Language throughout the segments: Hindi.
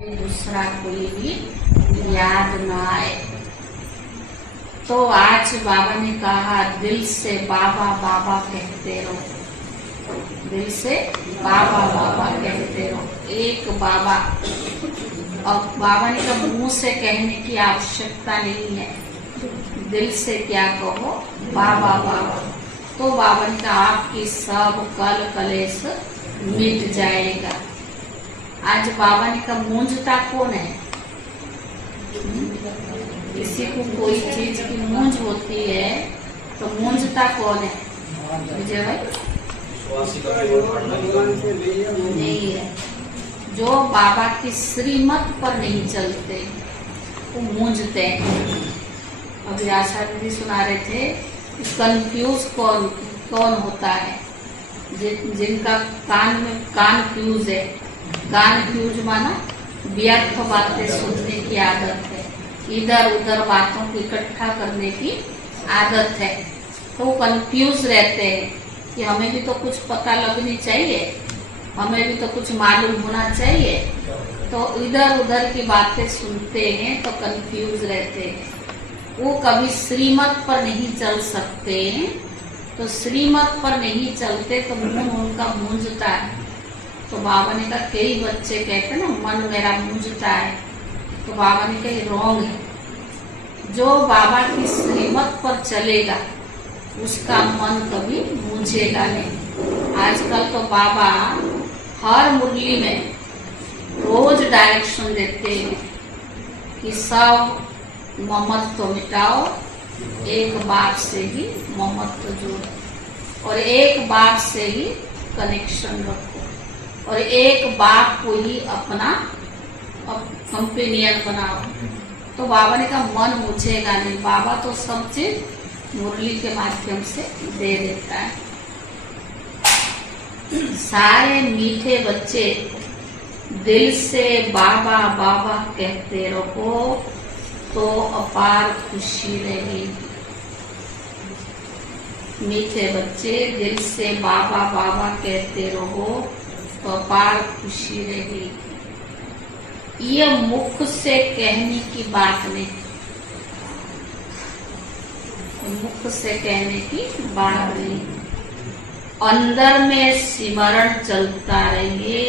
दूसरा कोई भी याद ना आए। तो आज बाबा ने कहा दिल से बाबा बाबा कहते रहो, दिल से बाबा बाबा कहते रहो। एक बाबा, और बाबा ने कहा मुंह से कहने की आवश्यकता नहीं है, दिल से क्या कहो बाबा बाबा। तो बाबा ने कहा आपकी सब कल कलेश मिट जाएगा। आज बाबा ने कहा मूंझता कौन है? किसी को कोई चीज की मूंझ होती है तो मूंझता कौन है? विजय भाई नहीं है। जो बाबा की श्रीमत पर नहीं चलते वो मूंझते हैं। अभी आशा दीदी सुना रहे थे कंफ्यूज कौन होता है? जिनका कान में कान फ्यूज है। कान फ्यूज माना व्यर्थ बातें सुनने की आदत है, इधर उधर बातों को इकट्ठा करने की आदत है। तो वो कंफ्यूज रहते हैं कि हमें भी तो कुछ पता लगनी चाहिए, हमें भी तो कुछ मालूम होना चाहिए। तो इधर उधर की बातें सुनते हैं तो कंफ्यूज रहते हैं। वो कभी श्रीमत पर नहीं चल सकते। तो श्रीमत पर नहीं चलते तो मन उनका मूंझता है। तो बाबा ने कहा कई बच्चे कहते ना मन मेरा मूंझता है, तो बाबा ने कहा रॉन्ग है। जो बाबा की श्रीमत पर चलेगा उसका मन कभी मूंझेगा नहीं। आजकल तो बाबा हर मुरली में रोज डायरेक्शन देते हैं कि सब ममत्व मिटाओ, एक बाप से ही ममत्व जोड़ो और एक बाप से ही कनेक्शन रखो और एक बाप को ही अपना कंपेनियन बनाओ। तो बाबा ने कहा मन मुझेगा नहीं। बाबा तो सब चीज मुरली के माध्यम से दे देता है। सारे मीठे बच्चे दिल से बाबा बाबा कहते रहो तो अपार खुशी रहेगी। मीठे बच्चे दिल से बाबा बाबा कहते रहो तो अपार खुशी रहेगी। ये मुख से कहने की बात नहीं, मुख से कहने की बात नहीं। अंदर में सिमरण चलता रहे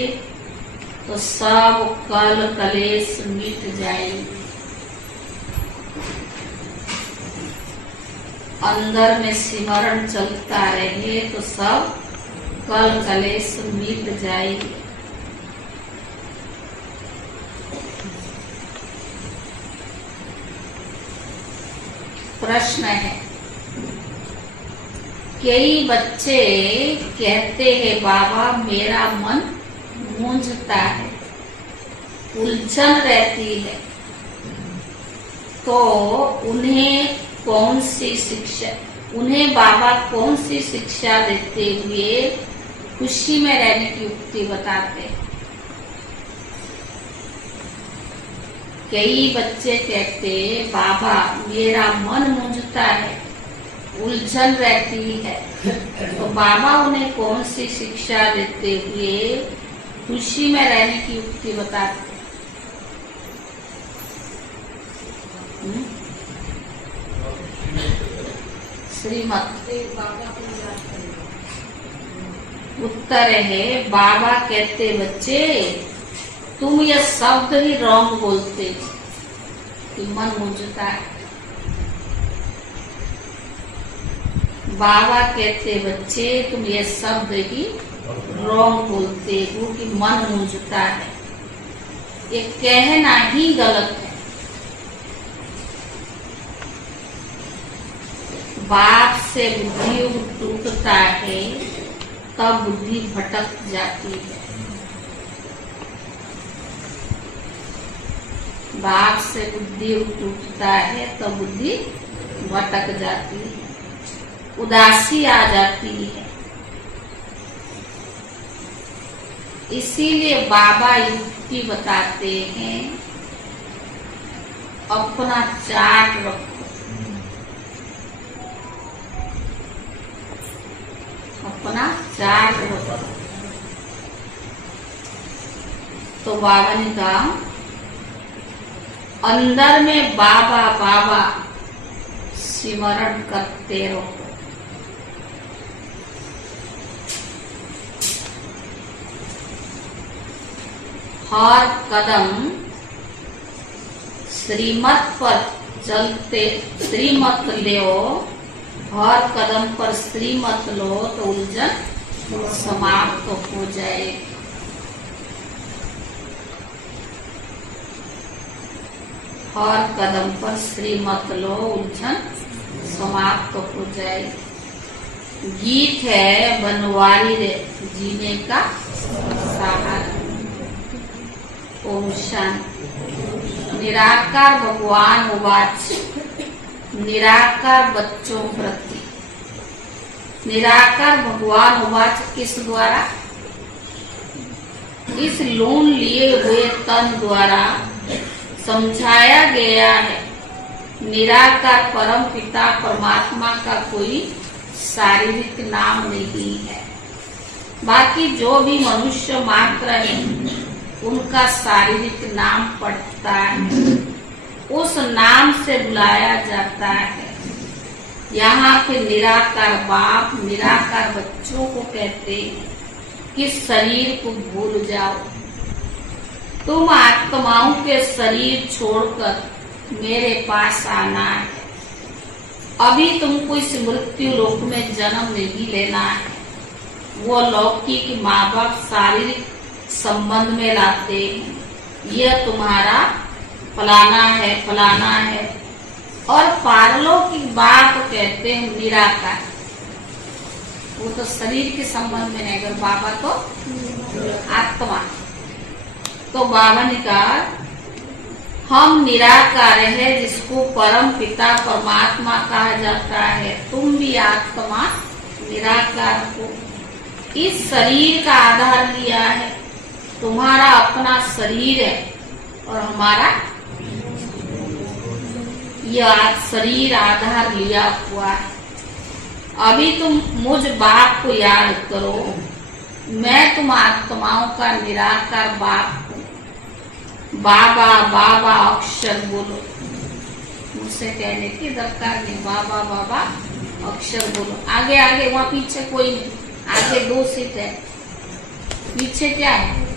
तो सब कल कलेश मिट जाएंगे। अंदर में सिमरण चलता रहे तो सब कल कलेश मिट जाएंगे। प्रश्न है, कई बच्चे कहते हैं बाबा मेरा मन मूंझता है, उलझन रहती है, तो उन्हें कौन सी शिक्षा, उन्हें बाबा कौन सी शिक्षा देते हुए खुशी में रहने की युक्ति बताते? कई बच्चे कहते बाबा मेरा मन मूंझता है, उलझन रहती है, तो बाबा उन्हें कौन सी शिक्षा देते हुए खुशी में रहने की युक्ति बताते? श्रीमत। उत्तर है बाबा कहते बच्चे तुम यह शब्द ही रॉन्ग बोलते कि मन मूंझता है। बाबा कहते बच्चे तुम ये शब्द ही रॉन्ग बोलते हो कि मन मूंझता है। ये कहना ही गलत है। बाप से बुद्धि टूटता है तब बुद्धि भटक जाती है। बाप से बुद्धि टूटता है तब बुद्धि भटक जाती है, उदासी आ जाती है। इसीलिए बाबा युक्ति बताते हैं अपना चार्ट रखो, अपना चार्ट रखो। तो बाबा ने कहा अंदर में बाबा बाबा सिमरण करते रहो। हर कदम श्रीमत पर चलते, श्रीमत लो, हर कदम पर श्रीमत लो तो उलझन समाप्त हो जाए। हर कदम पर श्रीमत लो, उलझन समाप्त हो जाए। गीत है बनवारी रे जीने का सहारा। ओम शांति। निराकार भगवान उवाच, निराकार बच्चों प्रति। निराकार भगवान उवाच किस द्वारा? इस लोन लिए हुए तन द्वारा समझाया गया है। निराकार परम पिता परमात्मा का कोई शारीरिक नाम नहीं है। बाकी जो भी मनुष्य मात्र है उनका शारीरिक नाम पड़ता है, उस नाम से बुलाया जाता है। यहाँ पे निराकार बाप निराकार बच्चों को कहते हैं कि शरीर को भूल जाओ, तुम आत्माओं के शरीर छोड़कर मेरे पास आना है। अभी तुमको इस मृत्यु लोक में जन्म नहीं लेना है। वो लौकिक माँ बाप शारीरिक संबंध में लाते हैं, यह तुम्हारा फलाना है फलाना है, और पारलौकिक बाप कहते हैं निराकार। वो तो शरीर के संबंध में नहीं, अगर बाबा तो आत्मा। तो बाबा ने कहा हम निराकार है जिसको परम पिता परमात्मा कहा जाता है। तुम भी आत्मा निराकार को इस शरीर का आधार लिया है। तुम्हारा अपना शरीर है और हमारा यह शरीर आधार लिया हुआ है। अभी तुम मुझ बाप को याद करो, मैं तुम आत्माओं का निराकार बाप हूँ। बाबा बाबा अक्षर बोलो, मुझसे कहने की दरकार नहीं। बाबा बाबा अक्षर बोलो। आगे आगे, वहाँ पीछे कोई नहीं, आगे 2 सीट है, पीछे क्या है?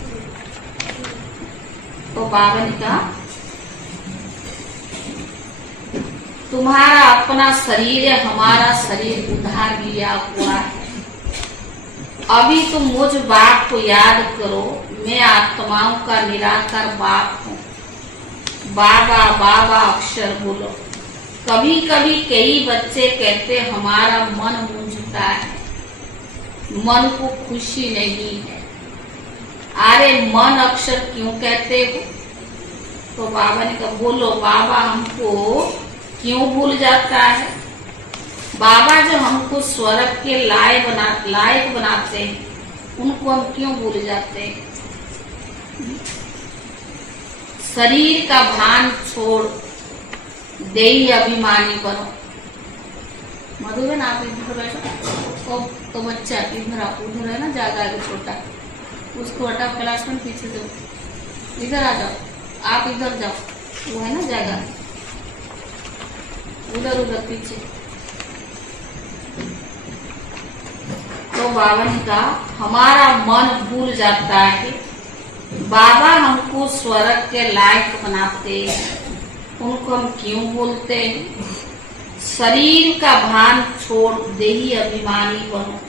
तो बाबा ने कहा तुम्हारा अपना शरीर है, हमारा शरीर उधार लिया हुआ है। अभी तुम मुझ बाप को याद करो, मैं आत्माओं का निराकार बाप हूँ। बाबा बाबा अक्षर बोलो। कभी कभी कई बच्चे कहते हमारा मन मूंझता है, मन को खुशी नहीं है। अरे मन अक्षर क्यों कहते हो? तो बाबा ने कहा बोलो बाबा हमको क्यों भूल जाता है? बाबा जो हमको स्वर्ग के लायक बनाते हैं, उनको हम क्यों भूल जाते हैं? शरीर का भान छोड़ देही अभिमानी बनो। मधुबन आप इधर बैठो, तो बच्चा इधर आप, उधर है ना जगह है छोटा, उसको हटा, क्लास में पीछे जाओ, इधर आ जाओ, आप इधर जाओ, वो है ना जगह, उधर उधर पीछे। तो बाबा ने कहा हमारा मन भूल जाता है। बाबा हमको स्वर्ग के लायक बनाते हैं, उनको हम क्यों बोलते हैं? शरीर का भान छोड़ देही अभिमानी बनो।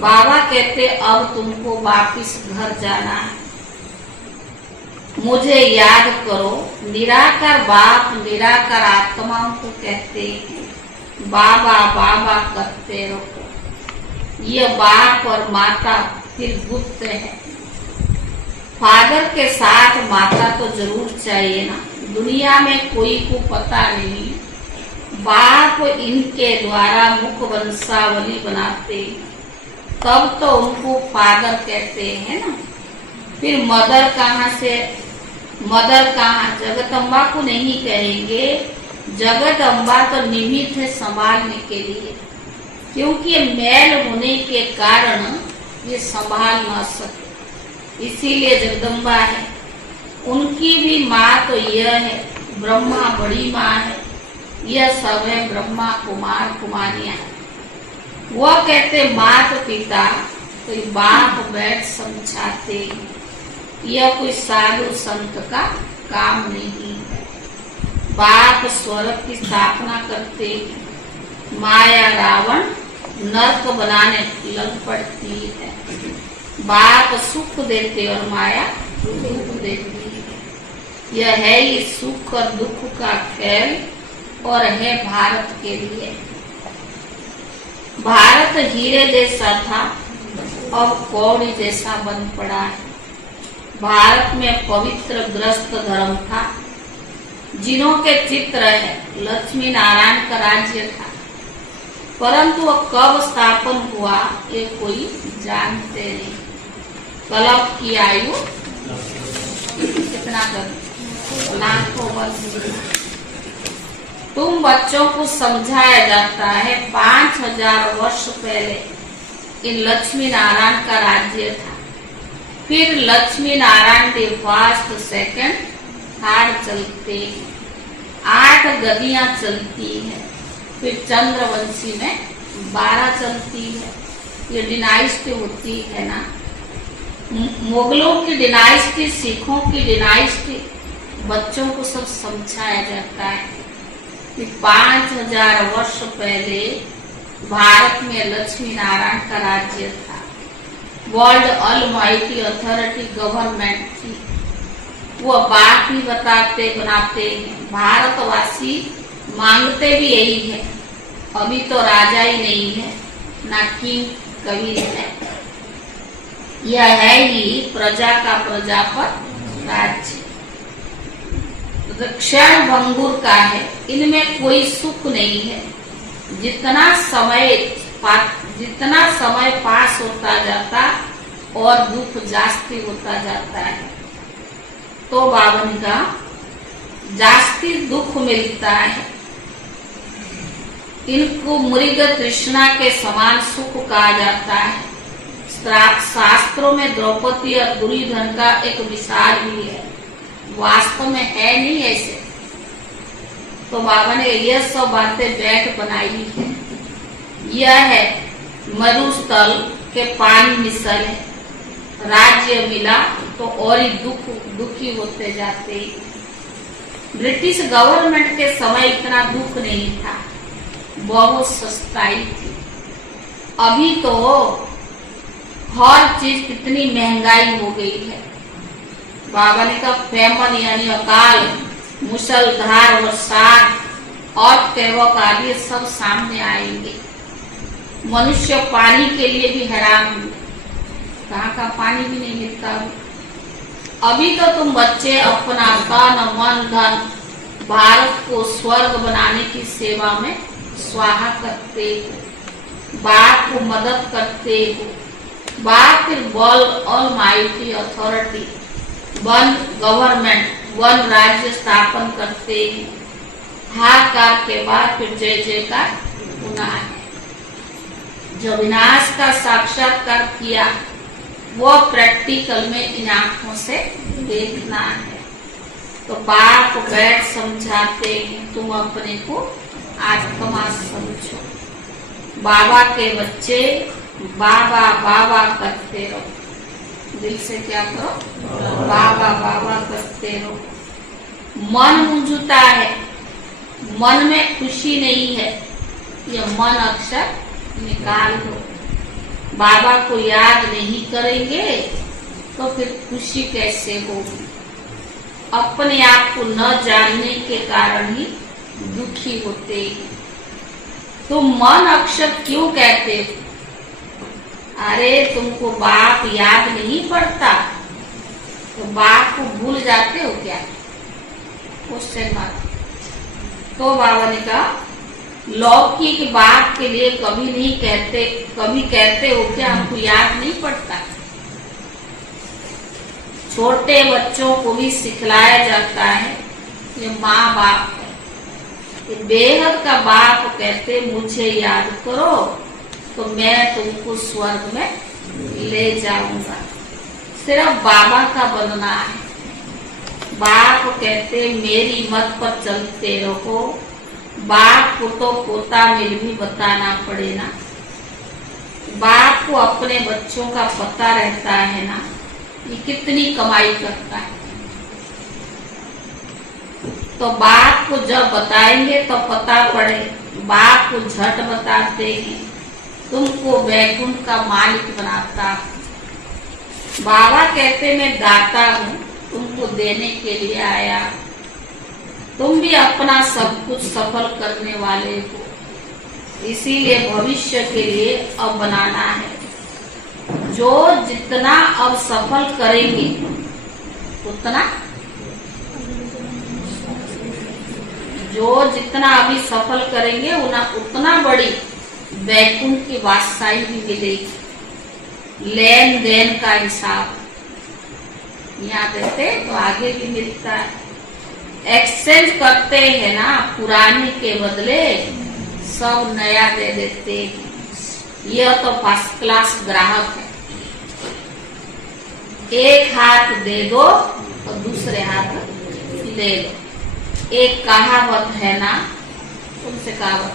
बाबा कहते अब तुमको वापिस घर जाना है। मुझे याद करो, निराकार बाप निराकार आत्माओं को कहते हैं बाबा बाबा करते रहो। ये बाप और माता फिर गुप्त है। फादर के साथ माता तो जरूर चाहिए ना, दुनिया में कोई को पता नहीं। बाप इनके द्वारा मुख वंशावली बनाते, तब तो उनको फादर कहते हैं ना। फिर मदर कहाँ से? मदर कहाँ? जगदम्बा को नहीं कहेंगे। जगदम्बा तो निमित्त है संभालने के लिए, क्योंकि मैल होने के कारण ये संभाल न सके, इसीलिए जगदम्बा है। उनकी भी माँ तो यह है ब्रह्मा बड़ी माँ है, यह सब है ब्रह्मा कुमार कुमारियां। वह कहते माता पिता, कोई बाप बैठ समझाते, यह कोई साधु संत का काम नहीं है। बाप स्वर्ग की स्थापना करते, माया रावण नरक बनाने लग पड़ती है। बाप सुख देते और माया दुख देती है। यह है ये सुख और दुख का खेल और है भारत के लिए। भारत हीरे जैसा था, अब कौड़ी जैसा बन पड़ा है। भारत में पवित्र ग्रस्त धर्म था, जिनों के चित्र है, लक्ष्मी नारायण का राज्य था, परंतु वह कब स्थापन हुआ ये कोई जानते नहीं। कल्प की आयु कितना कर लाखों वर्ष। तुम बच्चों को समझाया जाता है 5000 वर्ष पहले इन लक्ष्मी नारायण का राज्य था। फिर लक्ष्मी नारायण के फर्स्ट सेकंड थर्ड चलते, 8 गदियां चलती है। फिर चंद्रवंशी में 12 चलती है। ये डिनाइस्टी होती है ना, मुगलों की डिनाइस्टी, सिखों की डिनाइस्टी, बच्चों को सब समझाया जाता है कि 5000 वर्ष पहले भारत में लक्ष्मी नारायण का राज्य था। वर्ल्ड ऑलमाइटी अथॉरिटी गवर्नमेंट थी। वो बात भी बताते बनाते हैं। भारतवासी मांगते भी यही है। अभी तो राजा ही नहीं है, ना किंग कभी है। यह है ही प्रजा का प्रजा पर राज्य। क्षण भंगुर का है, इनमें कोई सुख नहीं है। जितना समय पास होता जाता और दुख जास्ती होता जाता है, तो बावन का जास्ती दुख मिलता है। इनको मृग तृष्णा के समान सुख कहा जाता है। शास्त्रों में द्रौपदी और दुर्योधन का एक विचार भी है, वास्तव में है नहीं ऐसे। तो बाबा ने यह सब बातें बैठ बनाई है। यह है मरुस्थल के पानी मिसल है। राज्य मिला तो और ही दुखी होते जाते। ब्रिटिश गवर्नमेंट के समय इतना दुख नहीं था, बहुत सस्ताई थी। अभी तो हर चीज कितनी महंगाई हो गई है। बाबा ने कहा फेमन यानी अकाल, मुसलधार बरसात और तेवक आदि सब सामने आएंगे। मनुष्य पानी के लिए भी हैरान हुए, कहाँ का पानी भी नहीं मिलता। अभी तो तुम बच्चे अपना तन मन धन भारत को स्वर्ग बनाने की सेवा में स्वाहा करते हो। बाप को मदद करते हो। बाप फिर world almighty authority, one government, one राज्य स्थापन करते हैं। हाहाकार के बाद फिर जय जयकार होना है। जो विनाश का साक्षात्कार किया वो प्रैक्टिकल में इन आंखों से देखना है। तो बाप बैठ समझाते हैं, तुम अपने को आत्मा समझो। बाबा के बच्चे बाबा बाबा करते रहो। दिल से क्या करो, बाबा बाबा करते रहो। मन मुंझता है, मन में खुशी नहीं है, ये मन अक्सर निकाल दो। बाबा को याद नहीं करेंगे तो फिर खुशी कैसे होगी। अपने आप को न जानने के कारण ही दुखी होते हैं। तो मन अक्सर क्यों कहते हो, अरे तुमको बाप याद नहीं पड़ता, तो बाप को भूल जाते हो क्या? Question mark. तो बाबा ने कहा लौकिक बात के लिए कभी नहीं कहते, कभी कहते हो क्या हमको याद नहीं पड़ता? छोटे बच्चों को भी सिखलाया जाता है ये माँ बाप है, ये बेहद का बाप कहते मुझे याद करो तो मैं तुमको स्वर्ग में ले जाऊंगा। सिर्फ बाबा का बनना है, बाप कहते मेरी मत पर चलते रहो। बाप को तो पोता मिल भी बताना पड़े ना। बाप को अपने बच्चों का पता रहता है ना, ये कितनी कमाई करता है। तो बाप को जब बताएंगे तो पता पड़े। बाप को झट बताते हैं, तुमको वैकुंठ का मालिक बनाता। बाबा कहते मैं दाता हूँ, तुमको देने के लिए आया। तुम भी अपना सब कुछ सफल करने वाले हो, इसीलिए भविष्य के लिए अब बनाना है। जो जितना अब सफल करेंगे उतना, जो जितना अभी सफल करेंगे उतना बड़ी वैकुंठ की वात्साई भी मिलेगी। लेन देन का हिसाब यहाँ देते तो आगे भी मिलता है। एक्सचेंज करते हैं ना, पुराने के बदले सब नया दे देते हैं। यह तो फर्स्ट क्लास ग्राहक है। एक हाथ दे दो और दूसरे हाथ ले लो। एक कहावत है ना, उनसे कहावत,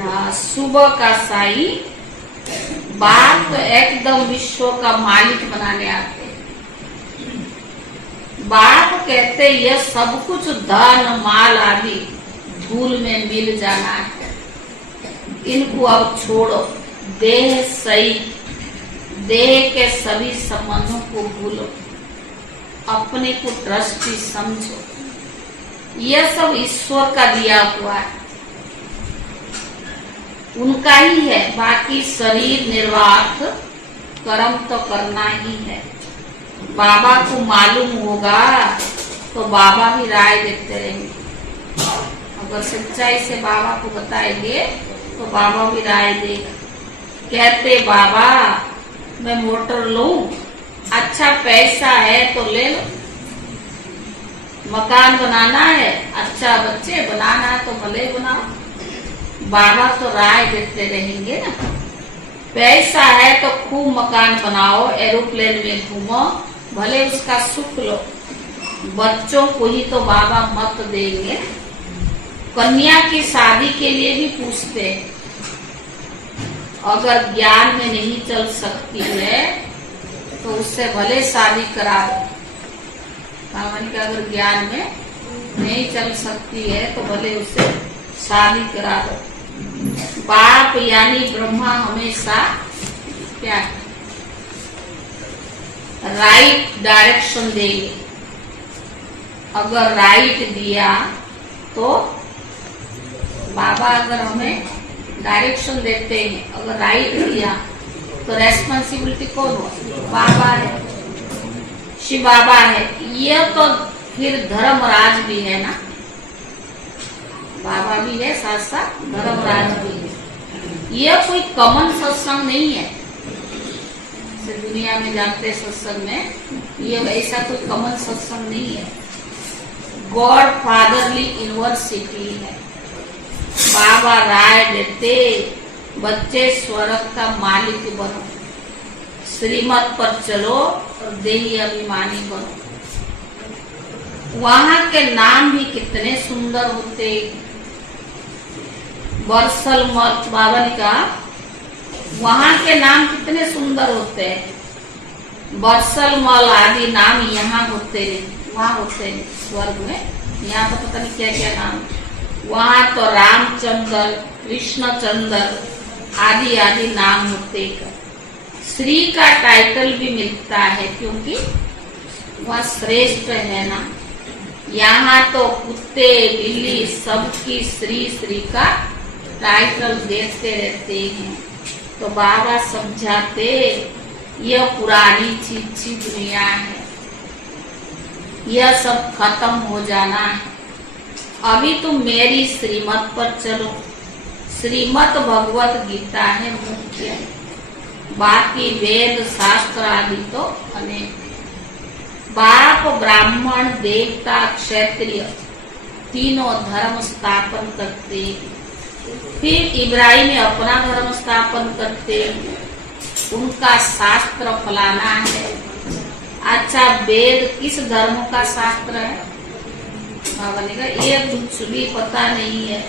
हाँ, सुबह का साई बाप तो एकदम विश्व का मालिक बनाने आते। बाप कहते यह सब कुछ धन माल आदि धूल में मिल जाना है, इनको अब छोड़ो। देह सही, देह के सभी संबंधों को भूलो, अपने को ट्रस्टी समझो। यह सब ईश्वर का दिया हुआ है, उनका ही है। बाकी शरीर निर्वाह कर्म तो करना ही है। बाबा को मालूम होगा तो बाबा भी राय देते रहेंगे। अगर सच्चाई से बाबा को बताएंगे तो बाबा भी राय देगा। कहते बाबा मैं मोटर लूं, अच्छा पैसा है तो ले लो। मकान बनाना है, अच्छा बच्चे बनाना है तो भले बनाओ। बाबा तो राय देते रहेंगे ना। पैसा है तो खूब मकान बनाओ, एरोप्लेन में घूमो, भले उसका सुख लो। बच्चों को ही तो बाबा मत देंगे। कन्या की शादी के लिए भी पूछते हैं, अगर ज्ञान में नहीं चल सकती है तो उससे भले शादी करा दो। अगर ज्ञान में नहीं चल सकती है तो भले उससे शादी करा दो। बाप यानी ब्रह्मा हमेशा क्या राइट डायरेक्शन देंगे। अगर राइट दिया तो बाबा अगर हमें डायरेक्शन देते हैं, अगर राइट दिया तो रेस्पॉन्सिबिलिटी कौन हो? बाबा है, शिव बाबा है। यह तो फिर धर्मराज भी है ना, बाबा भी है साथ साथ धर्मराज भी है। यह कोई कॉमन सत्संग नहीं है से दुनिया में जानते सत्संग में, यह ऐसा कोई कॉमन सत्संग नहीं है। गॉड फादरली यूनिवर्सिटी है। बाबा राय देते बच्चे स्वर्ग का मालिक बनो, श्रीमत पर चलो और देही अभिमानी बनो। वहाँ के नाम भी कितने सुंदर होते। बरसल मठ बाबा ने कहा वहाँ के नाम कितने सुंदर होते हैं। बरसल मल आदि नाम यहाँ होते हैं, वहाँ होते हैं स्वर्ग में। यहाँ तो पता नहीं क्या क्या नाम। वहाँ तो रामचंद्र, कृष्णचंद्र आदि आदि नाम होते हैं। श्री का टाइटल भी मिलता है क्योंकि वह श्रेष्ठ है ना। यहाँ तो कुत्ते बिल्ली सबकी श्री श्री का टाइटल देते रहते हैं। तो बाबा समझाते यह पुरानी चीज दुनिया है, यह सब खत्म हो जाना है। अभी तुम मेरी श्रीमत पर चलो। श्रीमत भगवत गीता है मुख्य, बाकी वेद शास्त्र आदि तो अनेक। बाप ब्राह्मण देवता क्षत्रिय तीनों धर्म स्थापन करते, फिर इब्राहिम में अपना धर्म स्थापन करते। उनका शास्त्र फलाना है, अच्छा, वेद किस धर्म का शास्त्र है? बाबा ने कहा ये कुछ भी पता नहीं है।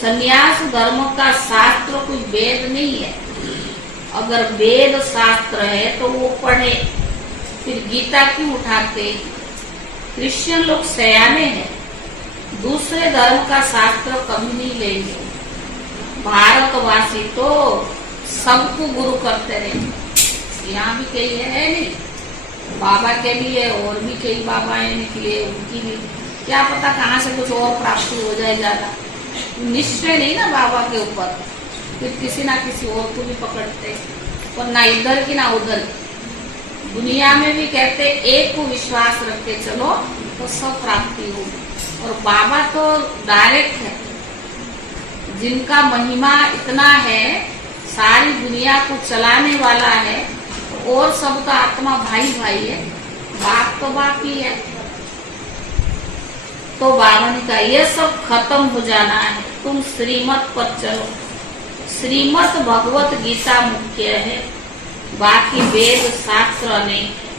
संन्यास धर्म का शास्त्र कोई वेद नहीं है। अगर वेद शास्त्र है तो वो पढ़े, फिर गीता क्यों उठाते? क्रिश्चियन लोग सयाने हैं, दूसरे धर्म का शास्त्र कभी नहीं लेंगे। भारतवासी तो सबको गुरु करते रहे। यहाँ भी कई है नहीं, बाबा के लिए और भी कई बाबा निकले, उनकी भी क्या पता कहाँ से कुछ और प्राप्ति हो जाए ज्यादा। निश्चय नहीं ना बाबा के ऊपर, फिर किसी ना किसी और को भी पकड़ते, और ना इधर की ना उधर की। दुनिया में भी कहते एक को विश्वास रख के चलो तो सब प्राप्ति होगी। और बाबा तो डायरेक्ट है, जिनका महिमा इतना है, सारी दुनिया को चलाने वाला है, और सबका आत्मा भाई भाई है, बाप तो बाप ही है। तो बाबा ने कहा ये सब खत्म हो जाना है, तुम श्रीमत पर चलो। श्रीमत भगवत गीता मुख्य है, बाकी वेद शास्त्र अनेक है।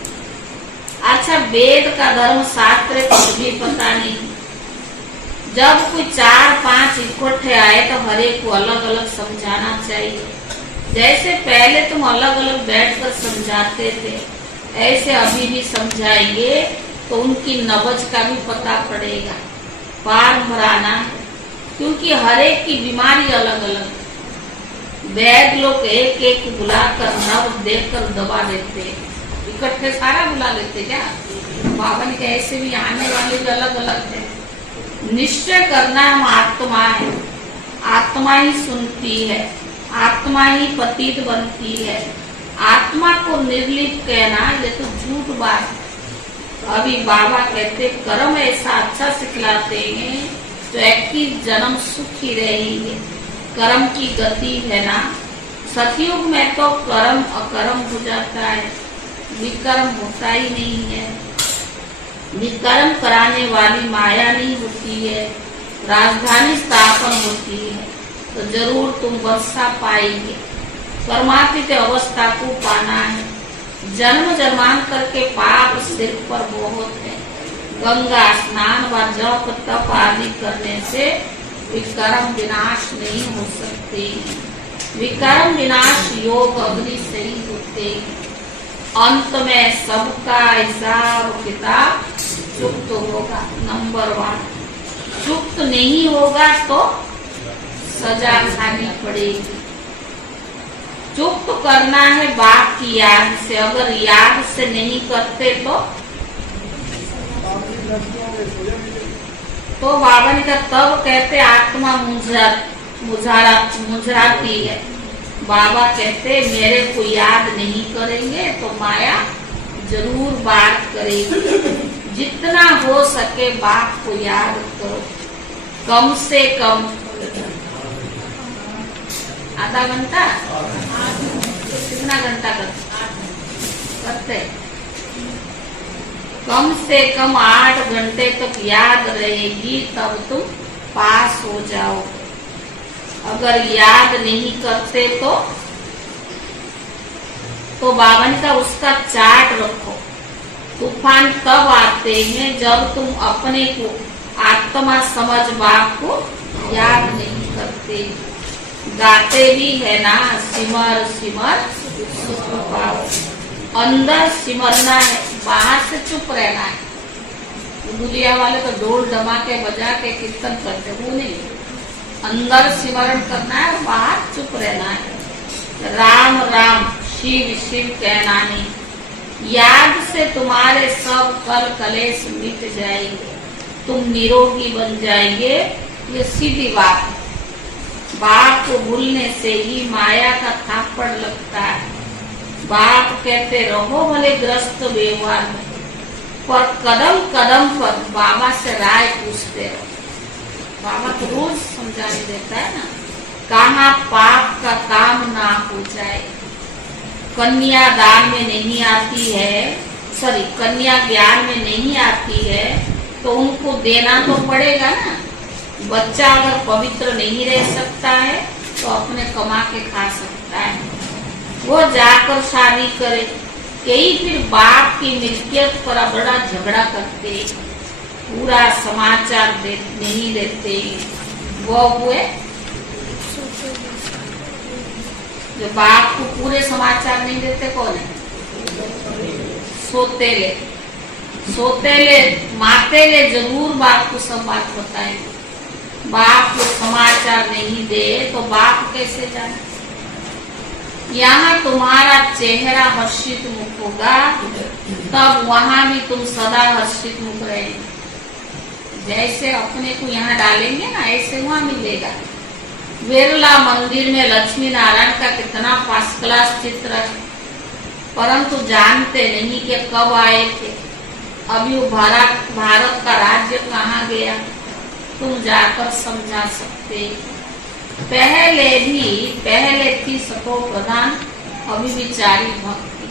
अच्छा, वेद का धर्म शास्त्र कुछ भी पता नहीं। जब कोई 4-5 इकट्ठे आए तो हर एक को अलग अलग समझाना चाहिए। जैसे पहले तुम अलग अलग बैठकर समझाते थे, ऐसे अभी भी समझाएंगे तो उनकी नब्ज का भी पता पड़ेगा। पार भराना है, क्योंकि हर एक की बीमारी अलग अलग। वैद्य लोग एक एक बुलाकर नब्ज देकर दबा देते, इकट्ठे सारा बुला लेते क्या? बाबा ने कहा ऐसे भी आने वाले भी अलग अलग है। निश्चय करना हम आत्मा है, आत्मा ही सुनती है, आत्मा ही पतित बनती है। आत्मा को निर्लिप्त कहना ये तो झूठ बात। अभी बाबा कहते कर्म ऐसा अच्छा सिखलाते हैं तो 21 जन्म सुखी रहेंगे। कर्म की गति है ना, सतयुग में तो कर्म अकर्म हो जाता है, विकर्म होता ही नहीं है। विकर्म कराने वाली माया नहीं होती है, राजधानी स्थापन होती है, तो जरूर तुम वर्षा पाएंगे। कर्मातीत अवस्था को पाना है। जन्म जन्मांतर के पाप सिर पर बहुत है। गंगा स्नान व जप तप आदि करने से विकर्म विनाश नहीं हो सकते। विकर्म विनाश योग अग्नि से ही होते। अंत में सबका हिसाब किताब चुप्त होगा। नंबर 1, चुप्त नहीं होगा तो सजा खानी पड़ेगी। चुप्त करना है बाप की याद से, अगर याद से नहीं करते तो बाबा ने कहा तब कहते आत्मा मुझराती है। बाबा कहते मेरे को याद नहीं करेंगे तो माया जरूर बात करेगी। जितना हो सके बाप को याद करो, कम से कम आधा घंटा, कितना घंटा करते? कम से कम 8 घंटे तक याद रहेगी, तब तुम पास हो जाओ। अगर याद नहीं करते तो बाबा ने कहा उसका चार्ट रखो। तूफान तब आते हैं जब तुम अपने को आत्मा समझ बाप को याद नहीं करते। गाते भी है ना, सिमर सिमर सुख पाओ। अंदर सिमरना है, बाहर से चुप रहना है। दुनिया वाले तो ढोल धमाके बजा के कीर्तन करते, वो नहीं। अंदर सिमरण करना है, बाहर चुप रहना है। राम राम शिव शिव कहना नहीं। याद से तुम्हारे सब कल कलेश मिट जाएंगे, तुम निरोगी बन जाएंगे। ये सीधी बात है। बाप को भूलने से ही माया का थापड़ लगता है। बाप कहते रहो भले ग्रस्त व्यवहार में, पर कदम कदम पर बाबा से राय पूछते रहो। बाबा तो रोज समझाने देता है ना, कहाँ पाप का काम ना हो जाए। कन्या दान में नहीं आती है, कन्या ज्ञान में नहीं आती है तो उनको देना तो पड़ेगा ना। बच्चा अगर पवित्र नहीं रह सकता है तो अपने कमा के खा सकता है। वो जाकर शादी करे, कई फिर बाप की मिल्कियत पर बड़ा झगड़ा करते, पूरा समाचार नहीं देते। वो हुए जो बाप को पूरे समाचार नहीं देते, कौन है? सोतेले। सोतेले मातेले जरूर बाप को सब बात बताए। बाप को समाचार नहीं दे तो बाप कैसे जाने? यहाँ तुम्हारा चेहरा हर्षित मुख होगा, तब वहां भी तुम सदा हर्षित मुख रहेंगे। जैसे अपने को यहाँ डालेंगे ना, ऐसे वहां मिलेगा। बिरला मंदिर में लक्ष्मी नारायण का कितना फर्स्ट क्लास चित्र है, परंतु जानते नहीं कि कब आए थे। अभी वो भारत का राज्य कहाँ गया, तुम जाकर समझा सकते। पहले थी सतो प्रधान अभिविचारी भक्ति,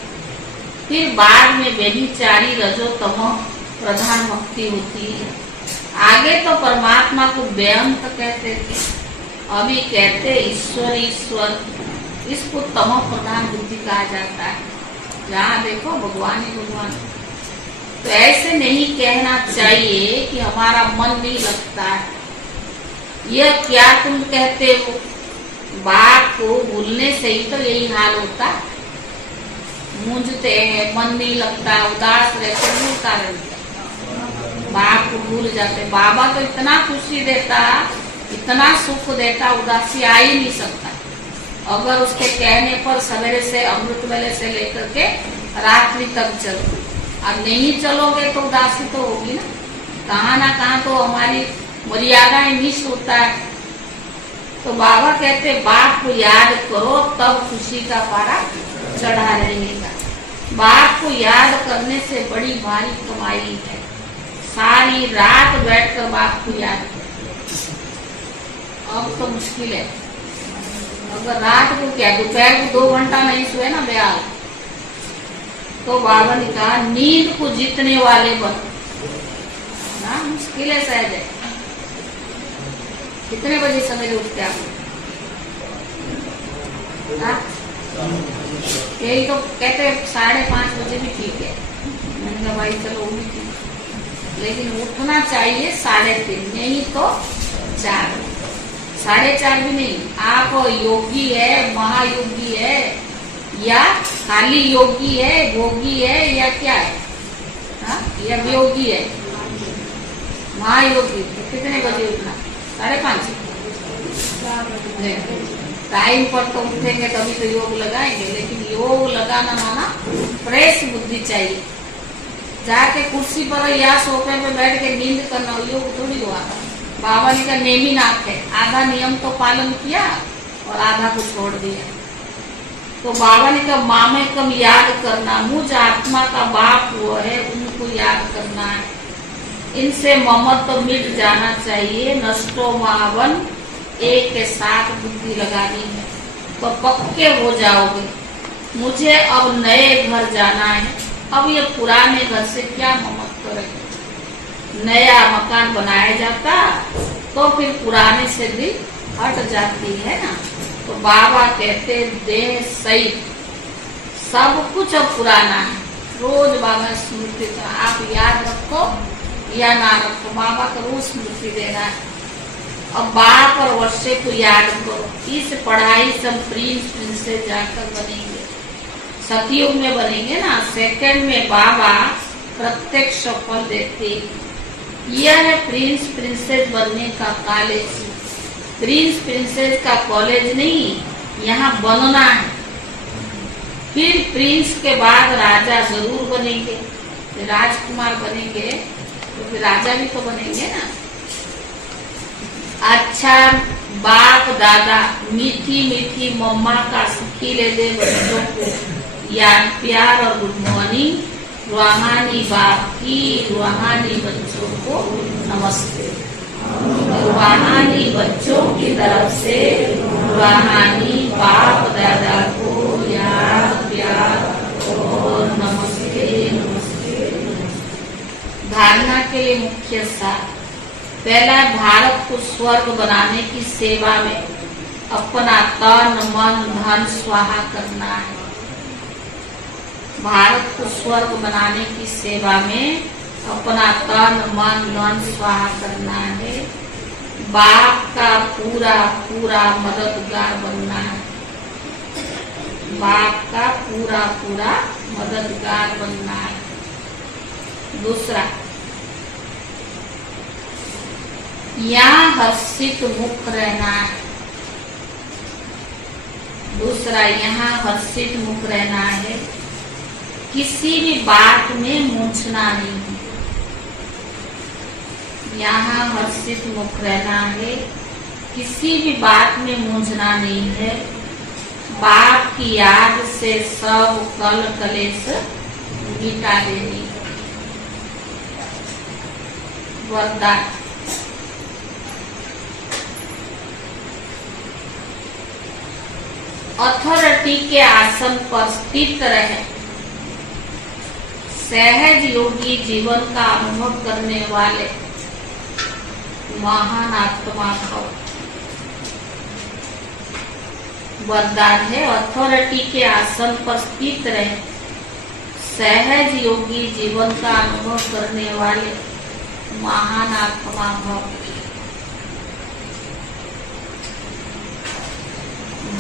फिर बाद में व्यभिचारी रजोतम प्रधान भक्ति होती है। आगे तो परमात्मा को बेअंत कहते थे, अभी कहते ईश्वर ईश्वर। इसको तमो प्रधान बुद्धि कहा जाता है। जहाँ देखो भगवान ही भगवान। तो ऐसे नहीं कहना चाहिए कि हमारा मन नहीं लगता है। यह क्या तुम कहते हो? बाप को भूलने से ही तो यही हाल होता। मूंझते हैं, मन नहीं लगता, उदास रहते, मूल कारण बाप को भूल जाते। बाबा तो इतना खुशी देता, इतना सुख देता, उदासी आ ही नहीं सकता। अगर उसके कहने पर सवेरे से अमृत वेले से लेकर के रात्रि तक चलो, अब नहीं चलोगे तो उदासी तो होगी ना। कहाँ ना कहाँ तो हमारी मर्यादाएं मिस होता है। तो बाबा कहते बाप को याद करो, तब खुशी का पारा चढ़ा रहेगा। बाप को याद करने से बड़ी भारी कमाई है। सारी रात बैठकर बाप को याद करो। अब तो मुश्किल है। अगर रात को क्या, दोपहर को 2 घंटा नहीं सोए ना ब्याह, तो बाबा ने कहा नींद को जीतने वाले बनो ना। मुश्किल है, सहज है। कितने बजे सवेरे उठते आप? यही तो कहते 5:30 बजे भी ठीक है। मैंने कहा भाई चलो वो भी ठीक, लेकिन उठना चाहिए 3:30, नहीं तो 4, 4:30 भी नहीं। आप योगी है, महायोगी है, या खाली योगी है, भोगी है, या क्या है? या योगी है, महायोगी। तो कितने बजे उठना? 5:30। टाइम पर तो उठेंगे तभी तो योग लगाएंगे, लेकिन योग लगाना माना फ्रेश बुद्धि चाहिए। जाके कुर्सी पर या सोफे पे बैठ के नींद करना योग थोड़ी हुआ। बाबा ने कहा नेमी नाथ है, आधा नियम तो पालन किया और आधा को छोड़ दिया। तो बाबा ने कहा मामे कम याद करना, मुझ आत्मा का बाप वो है, उनको याद करना है। इनसे ममत्व तो मिट जाना चाहिए। नष्टो महावन एक के साथ बुद्धि लगानी है तो पक्के हो जाओगे। मुझे अब नए घर जाना है, अब ये पुराने घर से क्या ममत्व रहे। नया मकान बनाया जाता तो फिर पुराने से भी हट जाती है ना। तो बाबा कहते देह सही सब कुछ अब पुराना है। रोज बाबा स्मृति तो आप याद रखो या ना रखो, बाबा का रोज स्मृति देना है। अब बाप और वर्षे को याद करो। इस पढ़ाई से हम प्रिंस प्रिंसेस जाकर बनेंगे, सतयुग में बनेंगे ना। सेकंड में बाबा प्रत्यक्ष फल देते। यह है प्रिंस प्रिंसेस बनने का कॉलेज। प्रिंस प्रिंसेस का कॉलेज नहीं, यहाँ बनना है। फिर प्रिंस के बाद राजा जरूर बनेंगे, राजकुमार बनेंगे तो फिर राजा भी तो बनेंगे ना। अच्छा बाप दादा मीठी मीठी मम्मा का खिले दे बच्चों को याद प्यार और गुड मॉर्निंग। रूहानी बाप की रूहानी बच्चों को नमस्ते। रूहानी बच्चों की तरफ से रूहानी बाप दादा को याद प्यार और नमस्ते नमस्ते। धारणा के लिए मुख्य सार। पहला, भारत को स्वर्ग बनाने की सेवा में अपना तन मन धन स्वाहा करना है। भारत को स्वर्ग बनाने की सेवा में अपना तन मन धन स्वाहा करना है। बाप का पूरा पूरा मददगार बनना है। बाप का पूरा पूरा मददगार बनना है। दूसरा, यहाँ हर्षित मुख रहना है। दूसरा, यहाँ हर्षित मुख रहना है। किसी भी बात में मूंझना नहीं है। यहाँ हर्षित मुख रहना है। किसी भी बात में मूंझना नहीं है। बाप की याद से सब कल कलेश मिटा देनी। वरदान, अथॉरिटी के आसन पर स्थित रहे। सहज योगी जीवन का अनुभव करने वाले महान आत्मा भव। वरदान है, अथॉरिटी के आसन पर स्थित रहे। सहज योगी जीवन का अनुभव करने वाले महान आत्मा भव।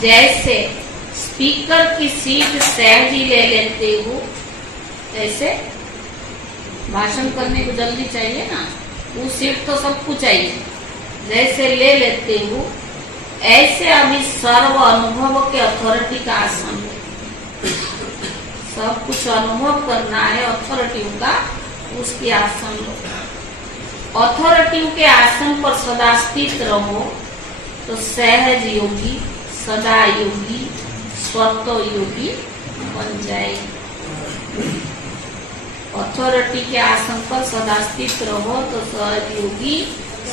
जैसे स्पीकर की सीट सहज ही ले लेते हो, ऐसे भाषण करने को जल्दी चाहिए ना, वो सीट तो सबको चाहिए, जैसे ले लेते हो ऐसे अभी सर्व अनुभव के अथॉरिटी का आसन है। सब कुछ अनुभव करना है अथॉरिटी का, उसकी आसन लो। अथॉरिटी के आसन पर सदा स्थित रहो तो सहज योगी, सदा योगी, स्वतः योगी बन जाएगी। अथॉरिटी के आसन पर सदा स्थित रहो तो सहज योगी,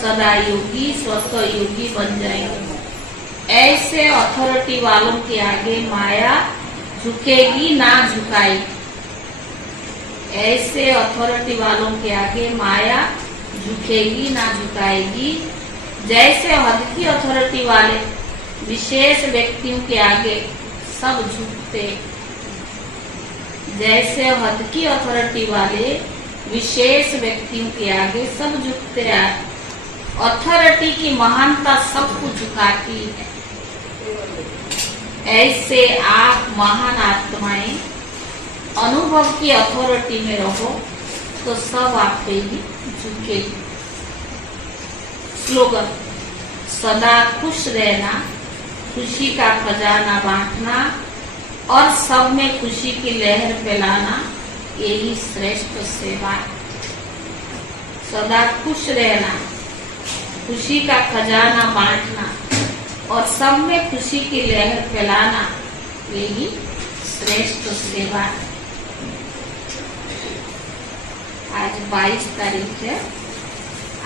सदा योगी, स्वतः योगी बन जाएंगे। ऐसे अथॉरिटी वालों के आगे माया झुकेगी ना झुकाएगी। ऐसे अथॉरिटी वालों के आगे माया झुकेगी ना झुकाएगी। जैसे हद की अथॉरिटी वाले विशेष व्यक्तियों के आगे सब झुकते, जैसे हद की अथॉरिटी वाले विशेष व्यक्तियों के आगे सब झुकते हैं। अथॉरिटी की महानता सबको झुकाती है। ऐसे आप महान आत्माएं अनुभव की अथॉरिटी में रहो तो सब आप पे ही झुकेगी। स्लोगन, सदा खुश रहना, खुशी का खजाना बांटना और सब में खुशी की लहर फैलाना, यही श्रेष्ठ सेवा है। सदा खुश रहना, खुशी का खजाना बांटना और सब में खुशी की लहर फैलाना, यही श्रेष्ठ सेवा है। आज 22 तारीख है,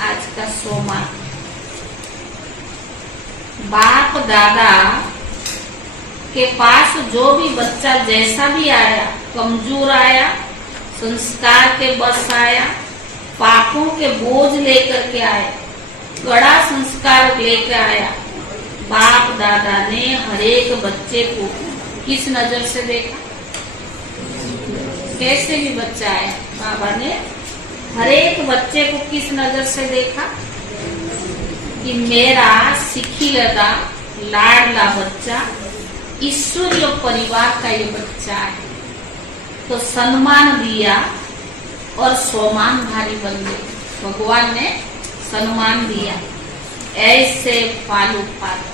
आज का सोमवार। बाप दादा के पास जो भी बच्चा जैसा भी आया, कमजोर आया, संस्कार के बस आया, पापों के बोझ लेकर के आया, कड़ा संस्कार लेकर आया, बाप दादा ने हर एक बच्चे को किस नजर से देखा? कैसे भी बच्चा आया, बाबा ने हर एक बच्चे को किस नजर से देखा कि मेरा सिखिलदा लाडला बच्चा ईश्वरीय परिवार का ये बच्चा है, तो सम्मान दिया और सोमान भारी बन गए। भगवान ने सम्मान दिया। ऐसे पालू पालू